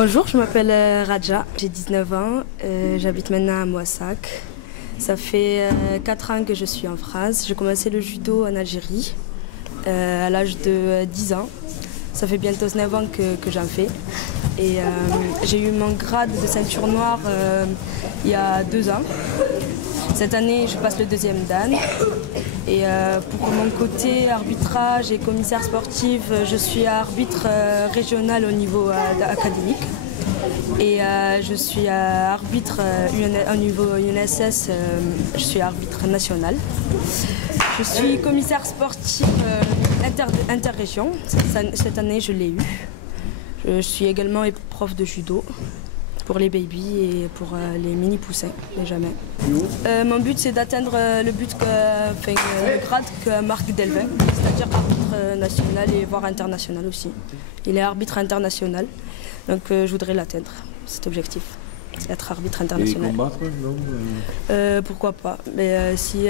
Bonjour, je m'appelle Raja, j'ai 19 ans, j'habite maintenant à Moissac. Ça fait 4 ans que je suis en France. J'ai commencé le judo en Algérie à l'âge de 10 ans. Ça fait bientôt 9 ans que j'en fais. Et j'ai eu mon grade de ceinture noire il y a 2 ans. Cette année, je passe le 2e dan. Et pour mon côté arbitrage et commissaire sportif, je suis arbitre régional au niveau académique. Et je suis arbitre au niveau UNSS, je suis arbitre national. Je suis commissaire sportif interrégion. Cette année, je l'ai eu. Je suis également prof de judo pour les babies et pour les mini-poussins, mais jamais. Mon but, c'est d'atteindre le grade que Marc Delvin, c'est-à-dire arbitre national et voire international aussi. Il est arbitre international, donc je voudrais l'atteindre, cet objectif, être arbitre international. Et combattre, non pourquoi pas, mais si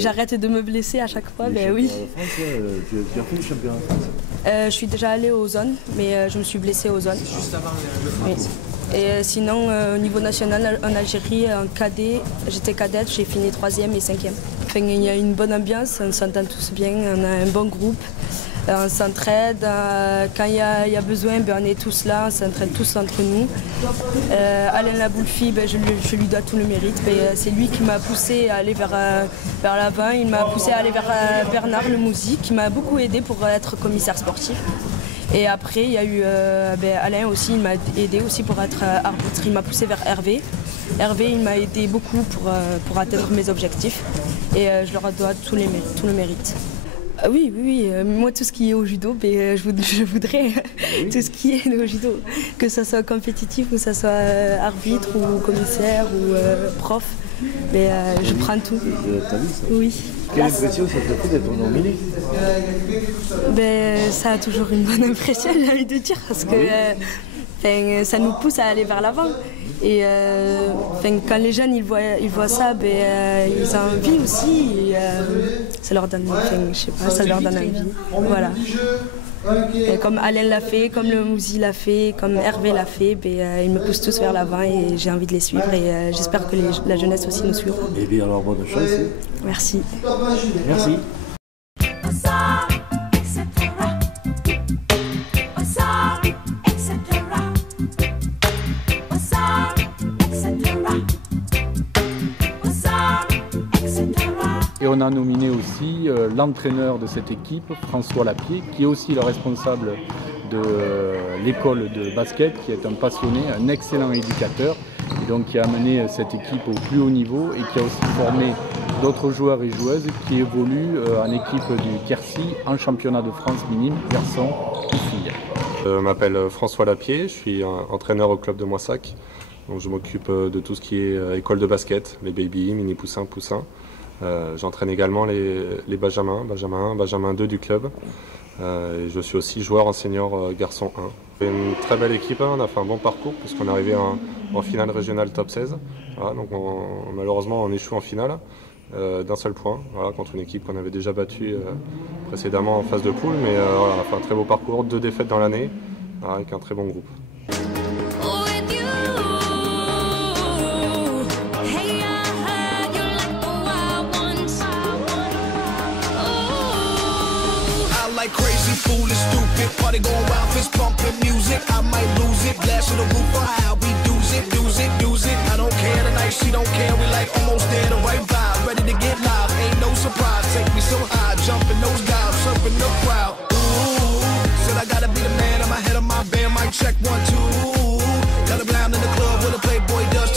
j'arrête de me blesser à chaque fois, ben oui. Tu as fait le championnat de France? Je suis déjà allée aux zones, mais je me suis blessée aux zones. Juste avant le France. Oui. Et sinon, au niveau national, en Algérie, en cadet, j'étais cadette, j'ai fini 3e et 5e. Enfin, il y a une bonne ambiance, on s'entend tous bien, on a un bon groupe, on s'entraide. Quand il y a besoin, ben, on est tous là, on s'entraide tous entre nous. Alain Laboulfi, ben, je lui dois tout le mérite. Ben, c'est lui qui m'a poussé à aller vers l'avant, il m'a poussé à aller vers Bernard Lemouzy, qui m'a beaucoup aidé pour être commissaire sportif. Et après, il y a eu Alain aussi, il m'a aidé aussi pour être arbitre. Il m'a poussé vers Hervé. Hervé, il m'a aidé beaucoup pour atteindre mes objectifs. Et je leur dois tout le mérite. Oui, moi tout ce qui est au judo, je voudrais tout ce qui est au judo. Que ce soit compétitif ou que ce soit arbitre ou commissaire ou prof. Mais je prends tout. Oui. Quelle impression ça te fait d'être nominé? Ça a toujours une bonne impression, j'ai envie de dire, parce que ça nous pousse à aller vers l'avant. Et quand les jeunes ils voient ça, ils ont envie aussi. Et, ça leur donne, je sais pas, ça leur donne envie. Voilà. Et comme Alain l'a fait, comme le Mouzy l'a fait, comme Hervé l'a fait, ils me poussent tous vers l'avant et j'ai envie de les suivre. Et j'espère que la jeunesse aussi nous suivra. Et bien alors bonne chance. Merci. Merci. Et on a nominé aussi l'entraîneur de cette équipe, François Lapier, qui est aussi le responsable de l'école de basket, qui est un passionné, un excellent éducateur, et donc qui a amené cette équipe au plus haut niveau et qui a aussi formé d'autres joueurs et joueuses qui évoluent en équipe du Quercy en championnat de France minime, garçons et filles. Je m'appelle François Lapier, je suis entraîneur au club de Moissac. Donc je m'occupe de tout ce qui est école de basket, les baby, mini poussins, poussins. J'entraîne également les Benjamin 1, Benjamin 2 du club. Et je suis aussi joueur en senior garçon 1. C'est une très belle équipe, on a fait un bon parcours puisqu'on est arrivé en finale régionale top 16. Voilà, donc malheureusement on échoue en finale d'un seul point, voilà, contre une équipe qu'on avait déjà battue précédemment en phase de poule. Mais voilà, on a fait un très beau parcours, 2 défaites dans l'année, avec un très bon groupe. Like crazy, fool and stupid, party going wild, fist pumping music. I might lose it, blast on the roof for how we do it. I don't care tonight, she don't care. We like almost there, the right vibe, ready to get live. Ain't no surprise, take me so high, jumping those dives, surfing the crowd. Ooh, said I gotta be the man, I'm ahead of my band. Mic check 1, 2. Got a blind in the club with a Playboy does.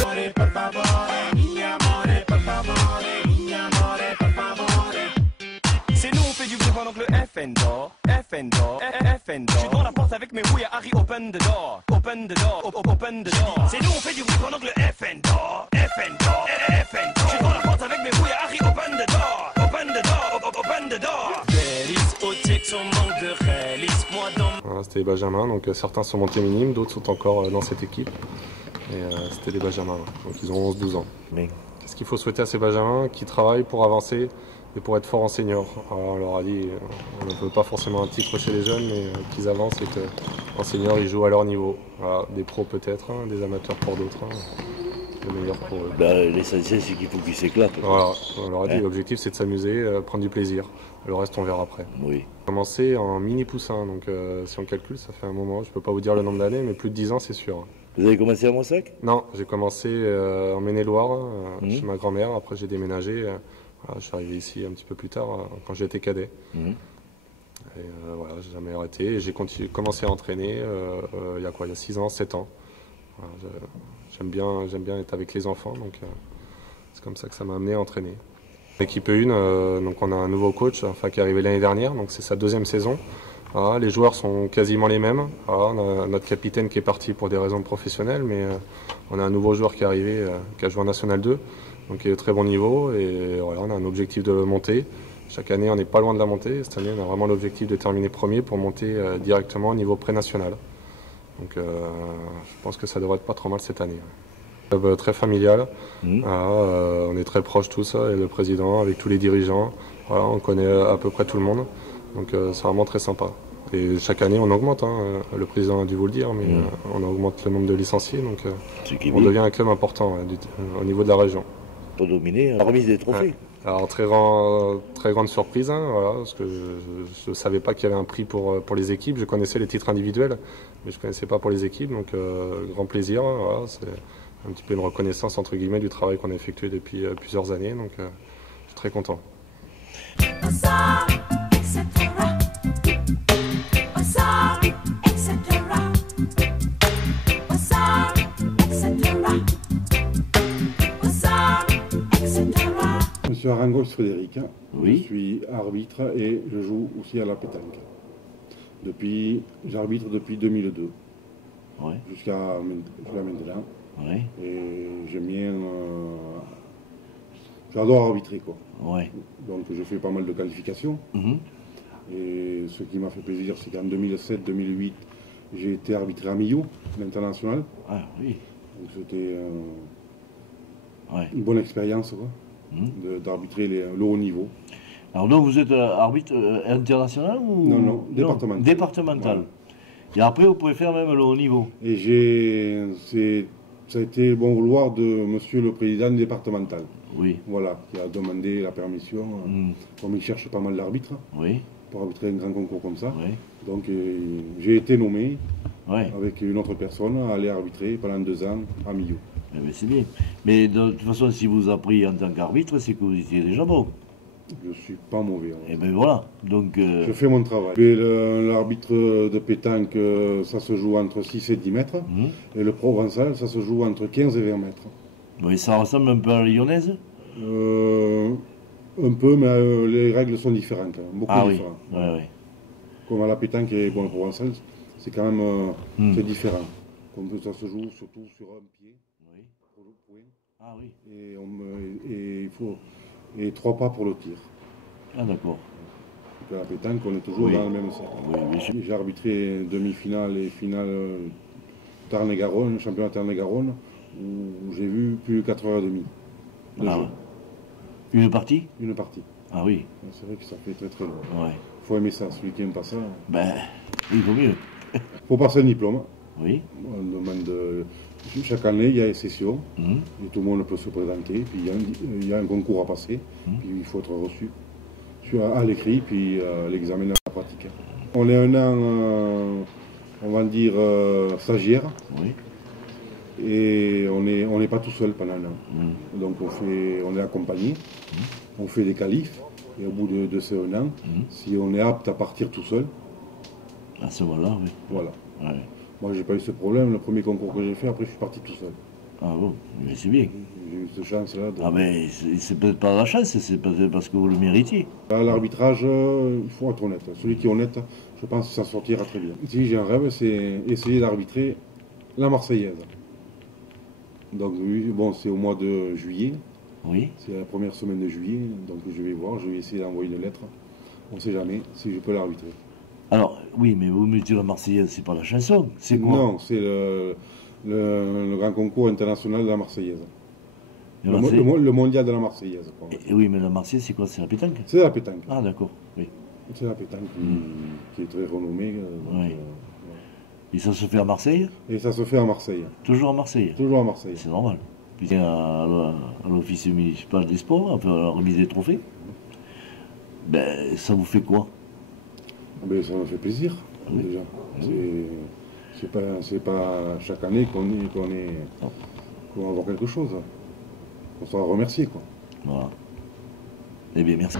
C'est nous on fait du bruit pendant que le FN dort. Je suis dans la porte. porte avec mes rouilles à Harry, open the door, open the door, open the door. C'est nous on fait du bruit pendant que le FN door, FN door, FN door. J'ouvre la porte avec mes rouilles à Harry, open the door, open the door, open the door. Félix, Otix, on manque de réalisme, moi dans... Voilà, c'était les Benjamins, donc certains sont montés minimes, d'autres sont encore dans cette équipe. Et c'était les Benjamins, donc ils ont 11-12 ans. Mais Ce qu'il faut souhaiter à ces Benjamins qui travaillent pour avancer et pour être forts en senior. Alors on leur a dit, on ne veut pas forcément un titre chez les jeunes, mais qu'ils avancent et qu'en senior ils jouent à leur niveau. Voilà, des pros peut-être, hein, des amateurs pour d'autres. Hein. Le meilleur pour eux. bah, l'essentiel, c'est qu'il faut qu'ils s'éclatent. Voilà, on leur a dit l'objectif c'est de s'amuser, prendre du plaisir. Le reste on verra après. Oui. J'ai commencé en mini poussin, donc si on calcule ça fait un moment, je ne peux pas vous dire le nombre d'années, mais plus de 10 ans c'est sûr. Vous avez commencé à Moissac? Non, j'ai commencé en Maine-et-Loire, chez ma grand-mère, après j'ai déménagé, voilà, je suis arrivé ici un petit peu plus tard, quand j'étais cadet. Et voilà, j'ai jamais arrêté, et j'ai commencé à entraîner il y a quoi, il y a 6 ans, 7 ans. Voilà, j'aime bien être avec les enfants, donc c'est comme ça que ça m'a amené à entraîner. Équipe 1, donc on a un nouveau coach, enfin, qui est arrivé l'année dernière, donc c'est sa 2e saison. Voilà, les joueurs sont quasiment les mêmes. Voilà, on a notre capitaine qui est parti pour des raisons professionnelles, mais on a un nouveau joueur qui est arrivé, qui a joué en National 2, donc qui est de très bon niveau, et voilà, on a un objectif de monter. Chaque année on n'est pas loin de la montée, cette année on a vraiment l'objectif de terminer premier pour monter directement au niveau pré-national. Donc je pense que ça devrait être pas trop mal cette année. Club très familial, on est très proches tous, et le président avec tous les dirigeants, voilà, on connaît à peu près tout le monde, donc c'est vraiment très sympa. Et chaque année on augmente, hein, le président a dû vous le dire, mais on augmente le nombre de licenciés, donc on devient un club important au niveau de la région. Pour dominer, la remise des trophées. Alors très grande surprise, hein, voilà, parce que je ne savais pas qu'il y avait un prix pour les équipes. Je connaissais les titres individuels, mais je ne connaissais pas pour les équipes, donc grand plaisir. Hein, voilà, c'est un petit peu une reconnaissance entre guillemets du travail qu'on a effectué depuis plusieurs années, donc je suis très content. Monsieur Arangos Frédéric, Oui. Je suis arbitre et je joue aussi à la pétanque. J'arbitre depuis 2002, Ouais. jusqu'à maintenant. Ouais. Et j'aime bien. J'adore arbitrer, quoi. Ouais. Donc je fais pas mal de qualifications. Et ce qui m'a fait plaisir, c'est qu'en 2007-2008, j'ai été arbitré à Millau, l'international. Ah oui. Donc c'était Ouais. une bonne expérience, quoi, d'arbitrer le haut niveau. Alors donc vous êtes arbitre international ou... Non, départemental. Départemental. Voilà. Et après vous pouvez faire même le haut niveau. Et ça a été le bon vouloir de monsieur le président départemental. Oui. Voilà, qui a demandé la permission, comme il cherche pas mal d'arbitres, Oui. pour arbitrer un grand concours comme ça. Oui. Donc j'ai été nommé Ouais. avec une autre personne à aller arbitrer pendant 2 ans à Millau. Eh ben, c'est bien. Mais de toute façon, si vous avez pris en tant qu'arbitre, c'est que vous étiez déjà bon. Je suis pas mauvais. Hein. Et ben voilà. Donc. Je fais mon travail. Et l'arbitre de pétanque, ça se joue entre 6 et 10 mètres. Et le provençal, ça se joue entre 15 et 20 mètres. Oui, ça ressemble un peu à la lyonnaise. Un peu, mais les règles sont différentes. Hein, beaucoup différentes. Oui. Ouais, ouais. Comme à la pétanque et bon, le provençal, c'est quand même c'est différent. Comme ça se joue surtout sur un pied. Oui. Pour le point. Ah oui. Et il faut 3 pas pour le tir. Ah d'accord. Donc à la pétanque, on est toujours dans le même cercle. Oui, bien sûr. J'ai arbitré demi-finale et finale Tarn-et-Garonne, championnat Tarn-et-Garonne, où j'ai vu plus de 4h30 de jeu. Une partie? Une partie. Ah oui. C'est vrai que ça fait très très long. Ouais. Faut aimer ça, celui qui aime pas ça. Ben, il vaut mieux. Faut passer le diplôme. Oui. On demande chaque année, il y a des sessions, et tout le monde peut se présenter, puis il y a un concours à passer, puis il faut être reçu à l'écrit, puis l'examen à la pratique. On est un an, on va dire, stagiaire, Oui. et on n'est pas tout seul pendant un an. Donc on est accompagné, on fait des qualifs, et au bout de ce 1 an, si on est apte à partir tout seul, À ce moment-là, oui. voilà. Ouais. Moi, j'ai pas eu ce problème. Le premier concours que j'ai fait, après, je suis parti tout seul. Ah bon, mais c'est bien. J'ai eu cette chance-là. Ah mais c'est peut-être pas la chance, c'est peut-être parce que vous le méritez. À l'arbitrage, il faut être honnête. Celui qui est honnête, je pense qu'il s'en sortira très bien. Si j'ai un rêve, c'est essayer d'arbitrer la Marseillaise. Donc bon, c'est au mois de juillet. Oui. C'est la première semaine de juillet, donc je vais voir, je vais essayer d'envoyer une lettre. On ne sait jamais si je peux l'arbitrer. Alors, oui, mais vous me dites la Marseillaise, c'est pas la chanson, c'est quoi? Non, c'est le grand concours international de la Marseillaise. Le mondial de la Marseillaise. Oui, mais la Marseillaise, c'est quoi? C'est la pétanque? C'est la pétanque. Ah, d'accord, oui. C'est la pétanque qui est très renommée. Oui. Et ça se fait à Marseille? Et ça se fait à Marseille. Toujours à Marseille? Toujours à Marseille. C'est normal. Puis à l'office municipal des sports, on peut remise des trophées. Ben, ça vous fait quoi? Ben, ça me fait plaisir, déjà. C'est pas chaque année qu'on va avoir quelque chose. On sera remercié, quoi. Voilà. Eh bien, merci.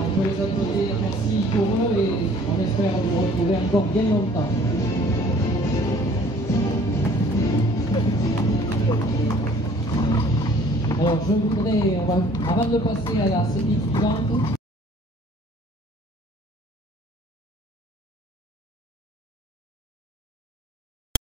On peut les applaudir, merci pour eux et on espère vous retrouver encore bien longtemps. Alors je voudrais, avant de passer à la série suivante,